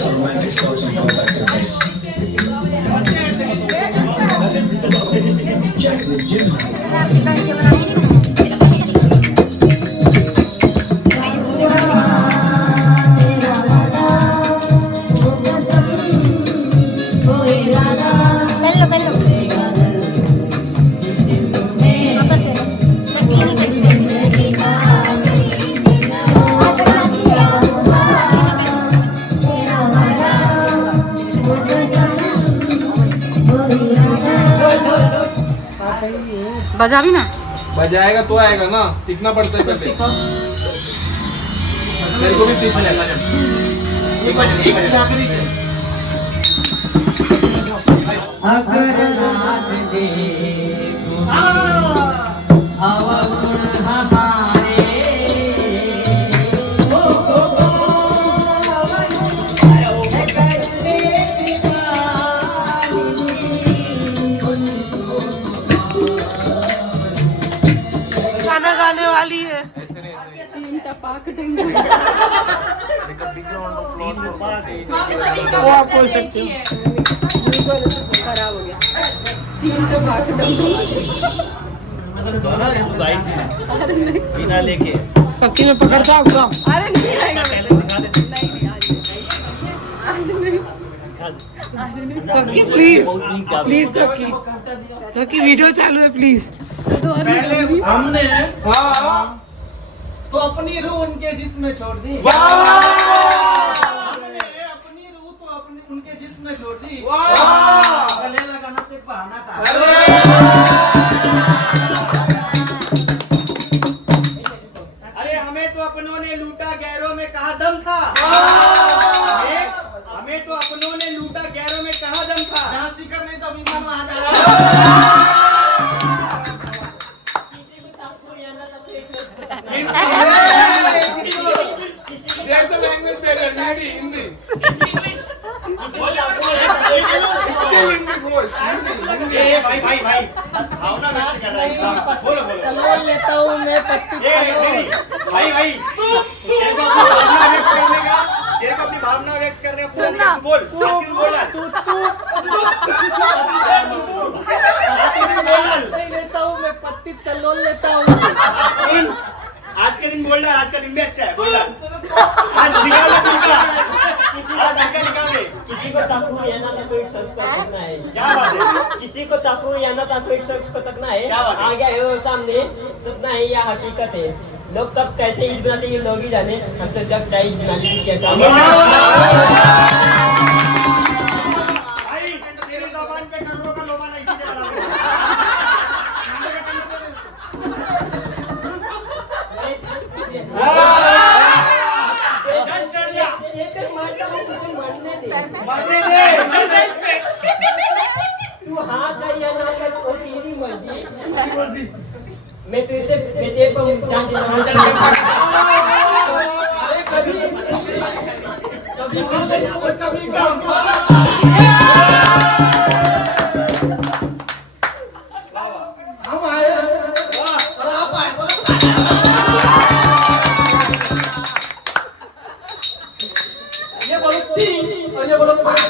Some romantic spots on contact their face. Check with Jim. बजा भी ना। बजाएगा तो आएगा ना, सीखना पड़ता है पहले। मेरे को भी सीखना है। अगर नाच दे अवगुण हमारे गाना गाने वाली है। वो आप बोल सकते हो। खराब हो गया। बिना लेके पक्की में पकड़ता आपका। अरे नहीं आएगा। पक्की प्लीज प्लीज पक्की पक्की वीडियो चालू है प्लीज। पहले हमने हाँ तो अपनी रूह उनके जिस्म में छोड़ दी। हमने अपनी रूह तो अपनी उनके जिस्म में छोड़ दी। गले लगाना तो एक बहाना था। अरे हमें तो अपनों ने लूटा गैरों में कहा दम था। हमें तो अपनों ने लूटा गैरों में कहा दम था। जहाँ सीकर नहीं तो विमान वहाँ जा। जैसा लैंग्वेज बैरियर, हिंदी हिंदी भाई भावना व्यक्त कर रहा है इंसान। बोलो बोलो। कलोल लेता हूँ मैं पत्ती भाई तेरे को अपनी भावना व्यक्त करने का सुनना। बोल बोल रहा है। तू लेता हूँ मैं पत्ती कलोल लेता हूँ। आज के दिन बोल रहा है, आज का दिन भी अच्छा है। बोल रहा आज निकाल दे तुमका। आज निकाल दे। किसी को ताकू या ना ताकू एक शख्स को तकना है। क्या बात है? किसी को ताकू या ना ताकू एक शख्स को तकना है। क्या बात है? आ गया है वो सामने, सपना है या हकीकत है। लोग कब कैसे ईद बनाते हैं ये लोग ही जाने। हम तो जब चाहे ईद बनाने की क्या काम। भाई तेरी ज़बान पे करोड़ों का लोबा नहीं सीधे लगा। मरने दे। तू हाँ कर या ना कर वो तेरी मर्जी। मैं तेरे पर जान देना अरे कभी खुशी और कभी गम। हम आए हैं और आप आए। ये बोलो 3 और ये बोलो 5।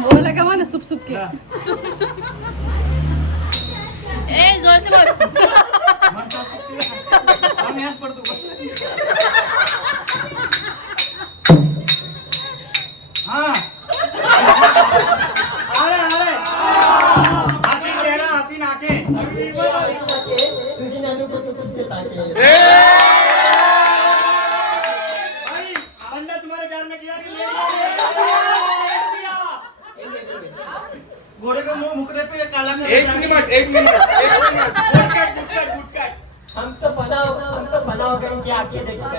वो लगा हुआ ना सुप सुप के। ए जोर से बोल। हाँ हसीन चेहरा, हसीन आंखें। तुझे ना तो कुछ से ताके। भाई बंदा तुम्हारे प्यार में किया कि नहीं? घोड़े के मुंह मुकरे पे काला कर एक मिनट गुड कट। हम तो फना हो गए उनकी आंखें देखकर।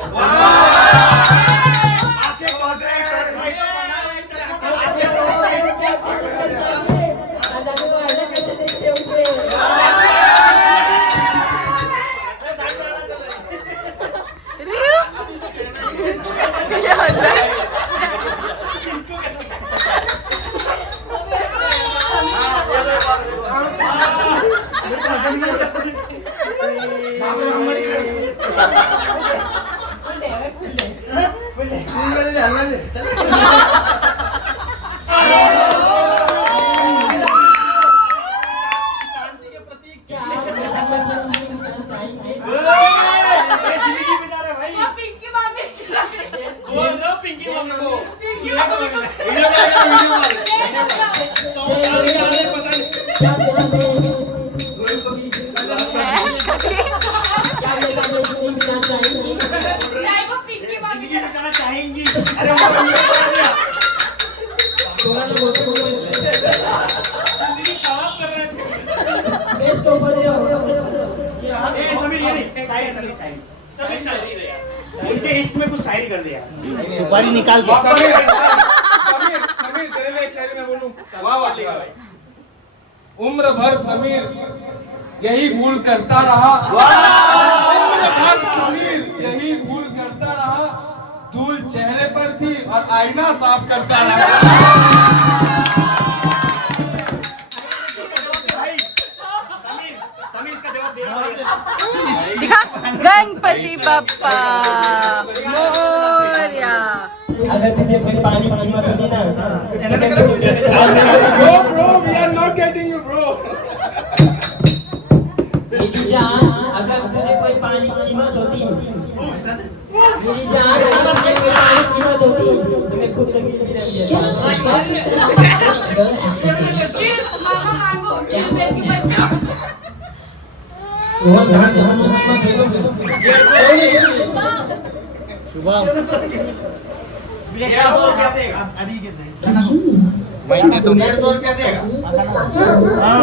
आंखें कौन से हैं? कैसे देखते होंगे। ये जिंदगी बिता रहे भाई पिंकी मामी बोलो पिंकी मम्मी को पिंकी मामी को वीडियो कॉल करो, वीडियो कॉल क्या मेरा जिंदगी बिताना चाहेंगी? नहीं वो पिंकी मामी जिंदगी बिताना चाहेंगी अरे वो वीडियो कॉल कर दिया थोड़ा लोग होते हैं जिंदगी खराब कर रहे थे बेस्ट ऑफर है और सबसे ए समीर ये नहीं शायरी समीर शायरी सभी शायरी है यार उनके इश्क में कुछ शायरी कर दिया सुपारी निकाल के समीर समीर समीर तेरे लिए एक शायरी मैं बोलूं वाह वाह भाई उम्र भर समीर यही भूल करता रहा उम्र भर समीर यही भूल करता रहा धूल चेहरे पर थी और आईना साफ करता रहा भाई समीर समीर इसका जवाब दे रहा है दिखा गणपति बप्पा मोरया अगर तुझे कोई पानी की कीमत होती ना bro we are not getting you bro मेरी जान अगर तुझे कोई पानी की कीमत होती मेरी जान अगर तुझे कोई पानी की कीमत होती तो मैं खुद तक भी मामा मांगो बेटी बच्चा वो जहाँ जहाँ कीमत देगा अभी के नहीं महीने तो 150 रुपया देगा हाँ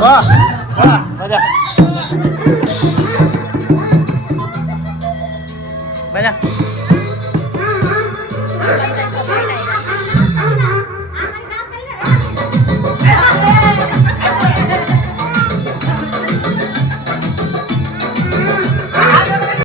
वाह वाह मजा